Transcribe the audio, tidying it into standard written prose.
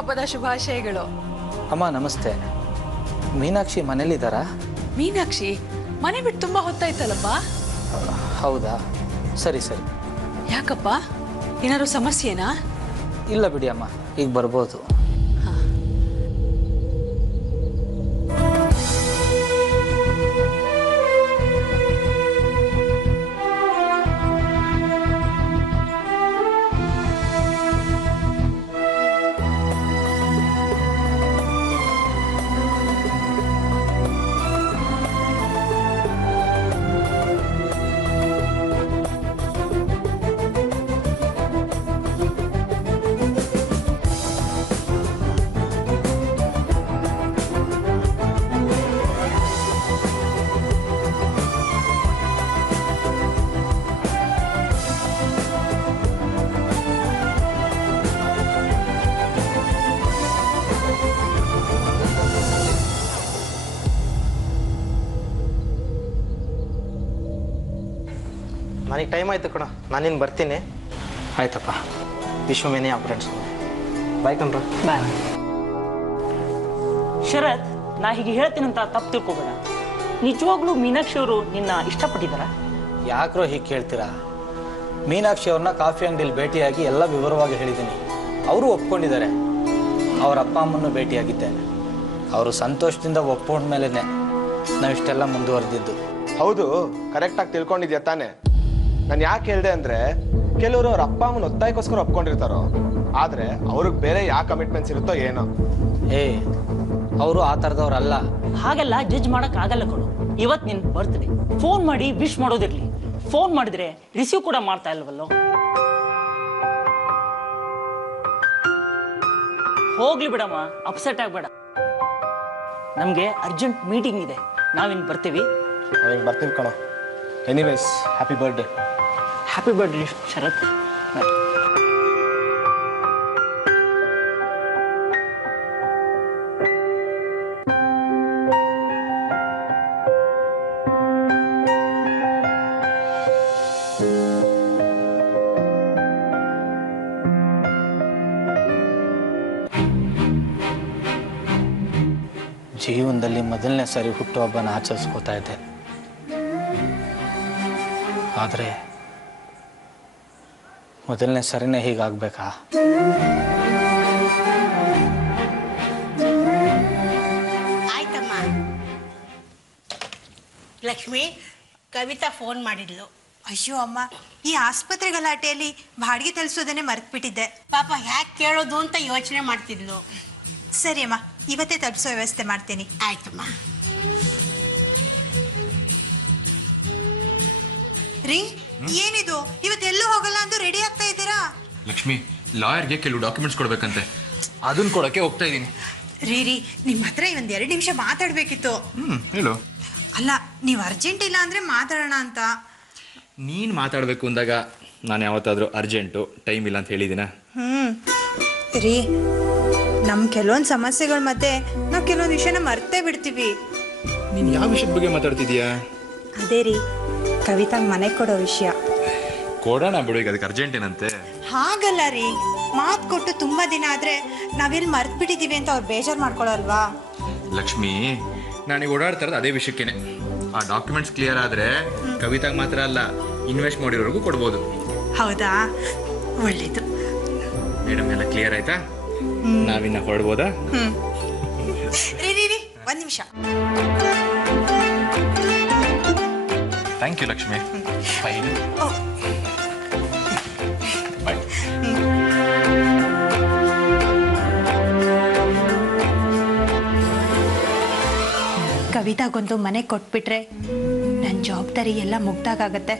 ಹಬ್ಬದ ಶುಭಾಶಯಗಳು. ಅಮ್ಮ ನಮಸ್ತೆ. ಮೀನಾಕ್ಷಿ ಮನೇಲಿದ್ದಾರಾ? ಮೀನಾಕ್ಷಿ ಮನೆ ಬಿಟ್ಟು ತುಂಬಾ ಹೊತ್ತಾಯ್ತಲ್ಲಪ್ಪ. ಹೌದಾ, ಸರಿ ಸರಿ. ಯಾಕಪ್ಪ, ಏನಾದ್ರು ಸಮಸ್ಯೆನಾ? ಇಲ್ಲ ಬಿಡಿ ಅಮ್ಮ, ಈಗ ಬರ್ಬೋದು. ನನಗೆ ಟೈಮ್ ಆಯ್ತು ಕಣ, ನಾನಿನ್ನು ಬರ್ತೀನಿ. ಆಯ್ತಪ್ಪ. ವಿಶ್ವಮೇನೆ ಫ್ರೆಂಡ್ಸ್, ಬಾಯ್ ಕಣ್ರ. ಬಾಯ್. ಶರತ್, ನಾ ಹೀಗೆ ಹೇಳ್ತೀನಂತ ತಪ್ಪು ತಿಳ್ಕೊಬೇಡ. ನಿಜವಾಗ್ಲೂ ಮೀನಾಕ್ಷಿ ಅವರು ನಿನ್ನ ಇಷ್ಟಪಟ್ಟಿದ್ದಾರ? ಯಾಕ್ರೋ ಹೀಗೆ ಕೇಳ್ತೀರಾ? ಮೀನಾಕ್ಷಿ ಅವ್ರನ್ನ ಕಾಫಿ ಅಂಗಡಿಯಲ್ಲಿ ಭೇಟಿಯಾಗಿ ಎಲ್ಲ ವಿವರವಾಗಿ ಹೇಳಿದ್ದೀನಿ. ಅವರು ಒಪ್ಕೊಂಡಿದ್ದಾರೆ. ಅವ್ರ ಅಪ್ಪ ಅಮ್ಮನ್ನು ಭೇಟಿಯಾಗಿದ್ದೆ. ಅವರು ಸಂತೋಷದಿಂದ ಒಪ್ಕೊಂಡ್ಮೇಲೆ ನಾವಿಷ್ಟೆಲ್ಲ ಮುಂದುವರೆದಿದ್ದು. ಹೌದು, ಕರೆಕ್ಟಾಗಿ ತಿಳ್ಕೊಂಡಿದ್ಯಾ ತಾನೆ? ನಾನು ಯಾಕೆ ಹೇಳಿದೆ ಅಂದರೆ, ಕೆಲವರು ಅವ್ರ ಅಪ್ಪ ಅಮ್ಮನ ಒತ್ತಾಯಕ್ಕೋಸ್ಕರ ಒಪ್ಕೊಂಡಿರ್ತಾರೋ, ಆದರೆ ಅವ್ರಿಗೆ ಬೇರೆ ಯಾವ ಕಮಿಟ್ಮೆಂಟ್ಸ್ ಇರುತ್ತೋ ಏನೋ. ಅವರು ಆ ಥರದವ್ರಲ್ಲ. ಹಾಗೆಲ್ಲ ಜಡ್ಜ್ ಮಾಡಕ್ ಆಗಲ್ಲ ಕಣು. ಇವತ್ತು ನಿನ್ ಬರ್ತ್ಡೇ, ಫೋನ್ ಮಾಡಿ ವಿಶ್ ಮಾಡೋದಿರ್ಲಿ, ಫೋನ್ ಮಾಡಿದ್ರೆ ರಿಸೀವ್ ಕೂಡ ಮಾಡ್ತಾ ಇಲ್ವಲ್ಲೋ. ಹೋಗ್ಲಿ ಬಿಡಮ್ಮ, ಅಪ್ಸೆಟ್ ಆಗ್ಬೇಡ. ನಮ್ಗೆ ಅರ್ಜೆಂಟ್ ಮೀಟಿಂಗ್ ಇದೆ, ನಾವಿನ್ ಬರ್ತೀವಿ. ನಾವಿನ್ ಬರ್ತೀವಿ ಕಣೋ. Anyways, happy birthday. Happy birthday Sharath. ಜೀವನದಲ್ಲಿ ಮೊದಲನೇ ಸಾರಿ ಹುಟ್ಟುಹಬ್ಬನ ಆಚರಿಸ್ಕೋತಾ ಇದ್ದೆ. ಆದರೆ ಮೊದಲನೇ ಸರಿನೇ ಹೀಗಾಗಬೇಕಾ? ಆಯ್ತಮ್ಮ. ಲಕ್ಷ್ಮಿ, ಕವಿತಾ ಫೋನ್ ಮಾಡಿದ್ಲು. ಅಯ್ಯೋ ಅಮ್ಮ, ಈ ಆಸ್ಪತ್ರೆ ಗಲಾಟೆಯಲ್ಲಿ ಬಾಡಿಗೆ ತರಿಸೋದನ್ನೇ ಮರೆತುಬಿಟ್ಟಿದ್ದೆ. ಪಾಪ ಯಾಕೆ ಕೇಳೋದು ಅಂತ ಯೋಚನೆ ಮಾಡ್ತಿದ್ಲು. ಸರಿ ಅಮ್ಮ, ಇವತ್ತೇ ತಲುಪಿಸೋ ವ್ಯವಸ್ಥೆ ಮಾಡ್ತೀನಿ. ಆಯ್ತಮ್ಮ. ರೀ, ಏನಿದು ಇವತ್ತೆಲ್ಲೂ ಹೋಗಲ್ಲ ಅಂದು ರೆಡಿ ಆಗ್ತಾ ಇದ್ದೀರಾ? ಲಕ್ಷ್ಮಿ, ಲಾಯರ್ಗೆ ಕೆಲವು ಡಾಕ್ಯುಮೆಂಟ್ಸ್ ಕೊಡ್ಬೇಕಂತೆ, ಅದನ್ನ ಕೊಡಕ್ಕೆ ಹೋಗ್ತಾ ಇದ್ದೀನಿ. ರೀ, ನಿಮ್ಮ ಹತ್ರ ಒಂದು 2 ನಿಮಿಷ ಮಾತಾಡ್ಬೇಕಿತ್ತು. ಹೇಳು. ಅಲ್ಲ, ನೀವು ಅರ್ಜೆಂಟ್ ಇಲ್ಲ ಅಂದ್ರೆ ಮಾತಾಡೋಣ ಅಂತ. ನೀನು ಮಾತಾಡಬೇಕು ಅಂದಾಗ ನಾನು ಯಾವತ್ತಾದರೂ ಅರ್ಜೆಂಟು, ಟೈಮ್ ಇಲ್ಲ ಅಂತ ಹೇಳಿದ್ದೀನ? ರೀ, ನಮ್ಮ ಕೆಲವೊಂದು ಸಮಸ್ಯೆಗಳ ಮಧ್ಯೆ ನಾವು ಕೆಲವೊಂದು ವಿಷಯನ ಮರ್ತೇ ಬಿಡ್ತೀವಿ. ನೀನು ಯಾವ ವಿಷಯದ ಬಗ್ಗೆ ಮಾತಾಡ್ತಿದ್ಯಾ? ಅದೇ ರೀ, ಕವಿತಾಗ ಮನೆ ಕೊಡೋ ವಿಷಯ. ಕೊಡೋಣ ಬಿಡು, ಈಗ ಅದಕ್ಕೆ ಅರ್ಜೆಂಟ್ ಏನಂತೆ? ಹಾಗಲ್ಲ ರೀ, ಮಾತು ಕೊಟ್ಟು ತುಂಬಾ ದಿನ ಆದ್ರೆ ನಾವೆಲ್ಲಿ ಮರ್ತು ಬಿಟ್ಟಿದೀವಿ ಅಂತ ಅವ್ರು ಬೇಜಾರು ಮಾಡ್ಕೊಳಲ್ವಾ? ಲಕ್ಷ್ಮಿ, ನಾನೀಗ ಓಡಾಡ್ತಾ ಇರೋದು ಅದೇ ವಿಷಯಕ್ಕೇನೆ. ಆ ಡಾಕ್ಯುಮೆಂಟ್ಸ್ ಕ್ಲಿಯರ್ ಆದರೆ ಕವಿತಾಗ ಮಾತ್ರ ಅಲ್ಲ, ಇನ್ವೆಸ್ಟ್ ಮಾಡಿರೋರ್ಗೂ ಕೊಡ್ಬೋದು. ಹೌದಾ? ಒಳ್ಳೇದು. ಮೇಡಮ್ ಎಲ್ಲ ಕ್ಲಿಯರ್ ಆಯ್ತಾ? ನಾವಿನ್ನ ಹೊರಡ್ಬೋದಾ? ರೀ, ಒಂದು ನಿಮಿಷ. Thank you Lakshmi. Fine. Bye. ಕವಿತಾಗೊಂದು ಮನೆ ಕೊಟ್ಬಿಟ್ರೆ ನನ್ನ ಜವಾಬ್ದಾರಿ ಎಲ್ಲ ಮುಗ್ದಾಗತ್ತೆ.